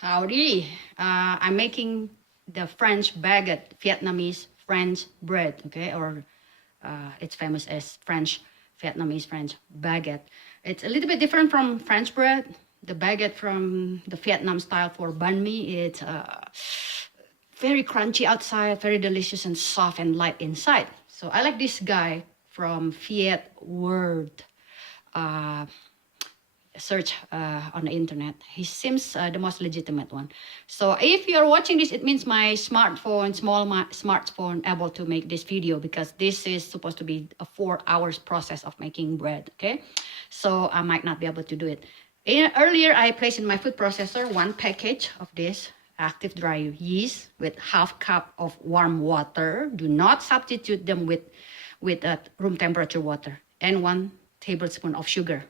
Howdy. I'm making the French baguette, Vietnamese French bread, okay? Or it's famous as Vietnamese French baguette. It's a little bit different from French bread. The baguette from the Vietnam style for banh mi, it's very crunchy outside, very delicious and soft and light inside. So I like this guy from Viet Word. Search on the internet. He seems the most legitimate one. So if you're watching this, it means my smartphone able to make this video, because this is supposed to be a 4 hours process of making bread, okay? So I might not be able to do it. Earlier, I placed in my food processor 1 package of this active dry yeast with 1/2 cup of warm water. Do not substitute them with room temperature water, and 1 tablespoon of sugar.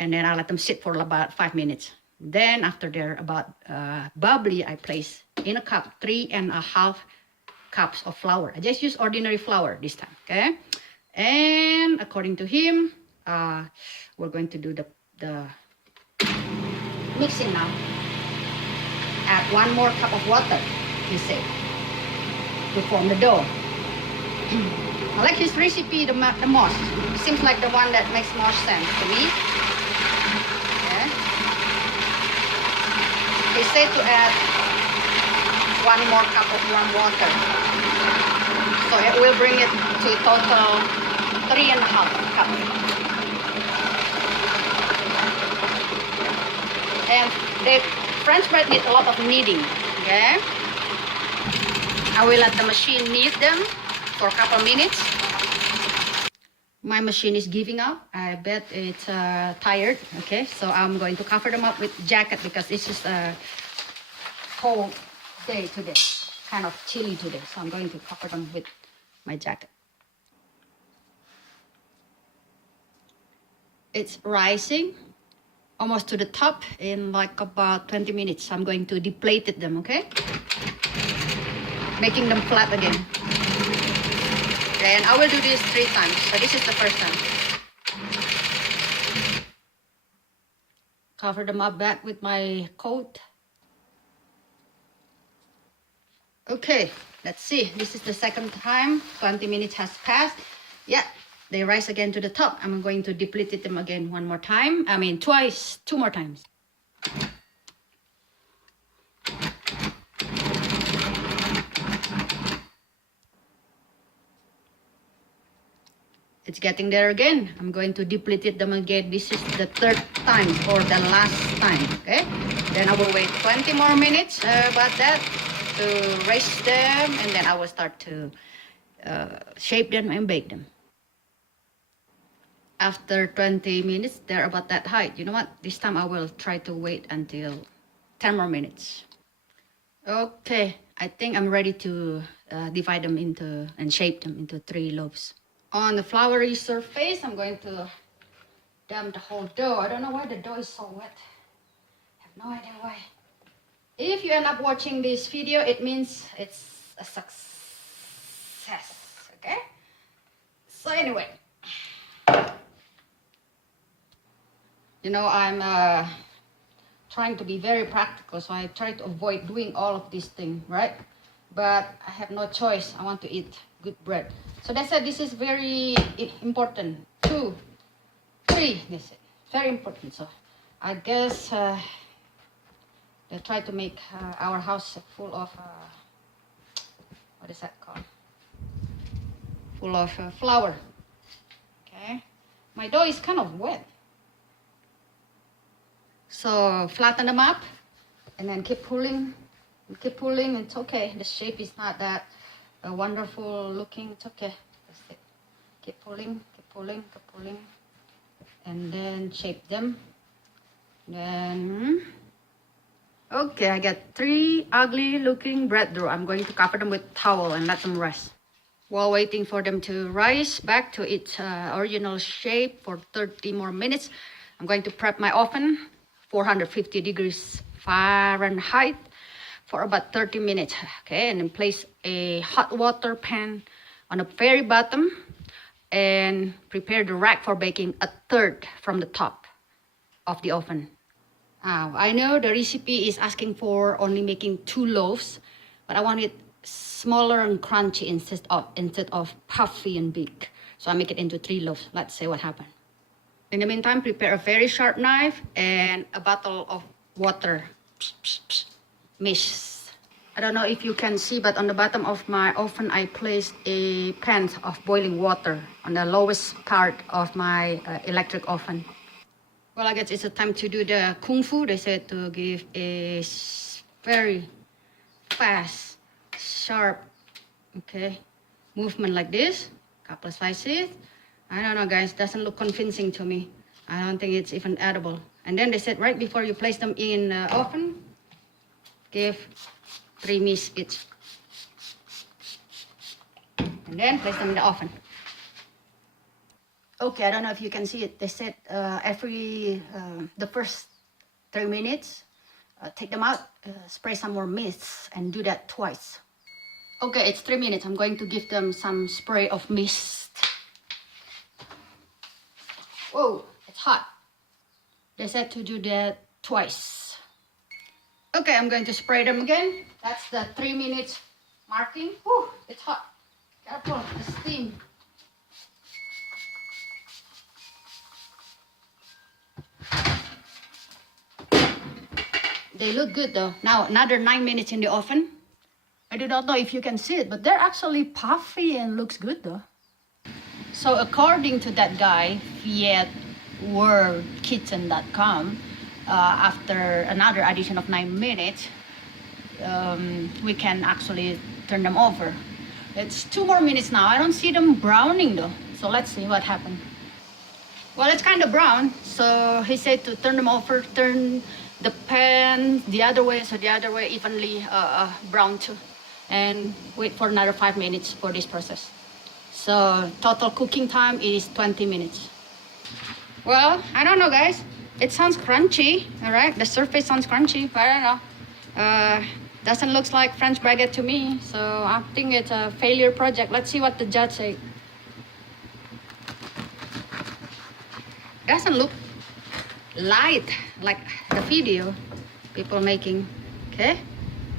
And then I let them sit for about 5 minutes. Then after they're about bubbly, I place in a cup 3.5 cups of flour. I just use ordinary flour this time, okay? And according to him, we're going to do the mixing now. Add 1 more cup of water, he said, to form the dough. I like his recipe the most. Seems like the one that makes more sense to me. He said to add 1 more cup of warm water. So it will bring it to a total 3.5 cups. And the French bread needs a lot of kneading, okay? I will let the machine knead them for a couple minutes. My machine is giving up. I bet it's tired, okay? So I'm going to cover them up with jacket, because it's just a cold day today, kind of chilly today. So I'm going to cover them with my jacket. It's rising almost to the top in like about 20 minutes. I'm going to deplate them, okay? Making them flat again. And I will do this 3 times. So this is the first time. Cover them up back with my coat. Okay, let's see. This is the second time. 20 minutes has passed. Yeah, they rise again to the top. I'm going to deplete them again 1 more time. I mean, 2 more times. It's getting there again. I'm going to deplete them again. This is the 3rd time or the last time, okay? Then I will wait 20 more minutes about that to raise them, and then I will start to shape them and bake them. After 20 minutes, they're about that height. You know what? This time I will try to wait until 10 more minutes. Okay, I think I'm ready to divide them into and shape them into 3 loaves. On the floury surface, I'm going to dump the whole dough. I don't know why the dough is so wet. I have no idea why. If you end up watching this video, it means it's a success, okay? So anyway, you know, I'm trying to be very practical, so I try to avoid doing all of these things, right? But I have no choice. I want to eat good bread. So that's it. This is very important. 2, 3. This is very important. So I guess they try to make our house full of what is that called? Full of flour. Okay. My dough is kind of wet. So flatten them up, and then keep pulling. Keep pulling. It's okay. The shape is not that wonderful looking. It's okay. That's it. Keep pulling, keep pulling, keep pulling, and then shape them. Then okay, I got 3 ugly looking bread dough. I'm going to cover them with towel and let them rest. While waiting for them to rise back to its original shape for 30 more minutes, I'm going to prep my oven, 450 degrees Fahrenheit, for about 30 minutes, okay? And then place a hot water pan on the very bottom and prepare the rack for baking 1/3 from the top of the oven. I know the recipe is asking for only making 2 loaves, but I want it smaller and crunchy instead of puffy and big. So I make it into 3 loaves. Let's see what happens. In the meantime, prepare a very sharp knife and a bottle of water. Mix. I don't know if you can see, but on the bottom of my oven, I placed a pan of boiling water on the lowest part of my electric oven. Well, I guess it's a time to do the kung fu. They said to give a very fast, sharp, okay, movement like this. Couple of slices. I don't know, guys. Doesn't look convincing to me. I don't think it's even edible. And then they said right before you place them in the oven, give 3 minutes each. And then place them in the oven. Okay, I don't know if you can see it. They said the first 3 minutes, take them out, spray some more mist, and do that twice. Okay, it's 3 minutes. I'm going to give them some spray of mist. Whoa, it's hot. They said to do that twice. Okay, I'm going to spray them again. That's the 3 minutes marking. Whew, it's hot. Careful, the steam. They look good though. Now another 9 minutes in the oven. I do not know if you can see it, but they're actually puffy and looks good though. So according to that guy, FiatWorldKitchen.com, after another addition of 9 minutes, we can actually turn them over. It's 2 more minutes now. I don't see them browning though. So let's see what happened. Well, it's kind of brown. So he said to turn them over, turn the pan the other way, so the other way evenly brown too. And wait for another 5 minutes for this process. So total cooking time is 20 minutes. Well, I don't know, guys. It sounds crunchy, all right? The surface sounds crunchy, but I don't know. Doesn't look like French baguette to me, so I think it's a failure project. Let's see what the judge say. Doesn't look light like the video people making, okay?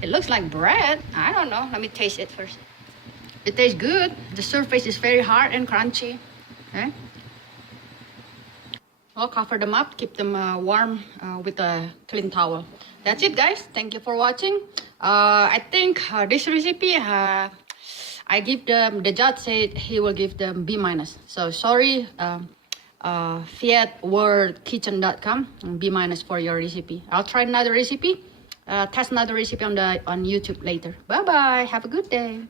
It looks like bread. I don't know. Let me taste it first. It tastes good. The surface is very hard and crunchy, okay? I'll cover them up, keep them warm with a clean towel. That's it, guys. Thank you for watching. I think this recipe, I give them, the judge said he will give them B-. So sorry, FiatWorldKitchen.com, B- for your recipe. I'll try another recipe, test another recipe on YouTube later. Bye-bye. Have a good day.